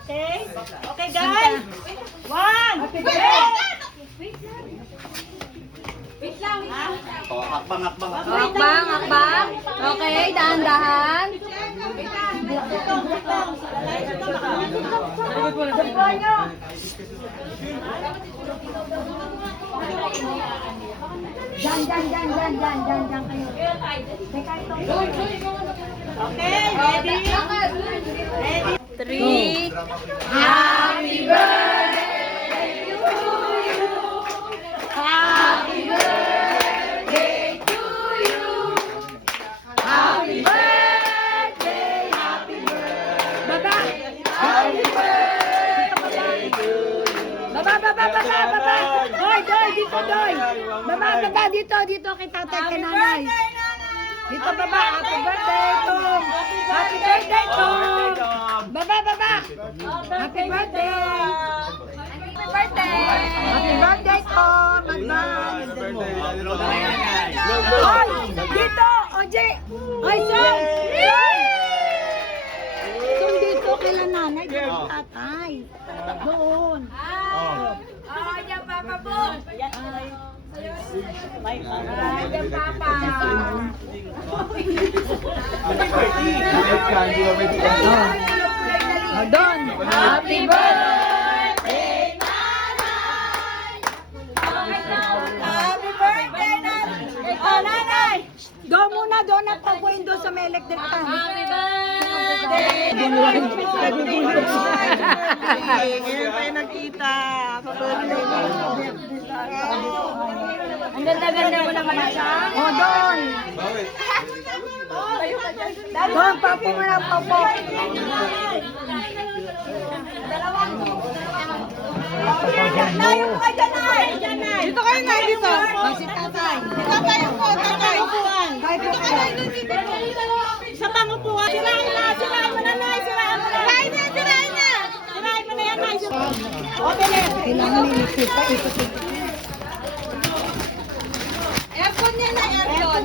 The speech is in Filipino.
Okay? Okay, guys? One! Oh, hakbang. Hakbang. Okay, dahan-dahan. Diyan kayo. Okay, ready? Ready? 3. Happy birthday to you. Happy birthday to you. Happy birthday, happy birthday. Baba. Happy birthday to you. Baba. Doy, dito, Doy. Baba, dito kay tatay, kay nanay. Dito, baba. Happy birthday, Tom. Happy birthday, Tom. Baba. Happy birthday. Happy birthday, Tom. Advance. Hoy, dito, OJ. Hoy, Son. Son, dito, kailan nanay, dito, tatay. Doon. Yan, Papa po. Yan, Papa. Doon. Happy birthday, nanay. Happy birthday, nanay. Oh, nanay. Doon muna, doon at pagpuin doon sa may electric fan. Happy birthday. Ngayon tayo nagkita. Ang ganda-ganda mo naman siya. Oh, doon. Doon, papo mo na, papo. Dito kayo na, dito. Si tatay. Tatay po, tatay. Dito kayo, dito. Sa pangupuan. Sirain mo na, Nay. Sirain mo na yan, Nay. Okay, Nay. Kailangan nilisip pa, ikot. Aircon niya na, aircon.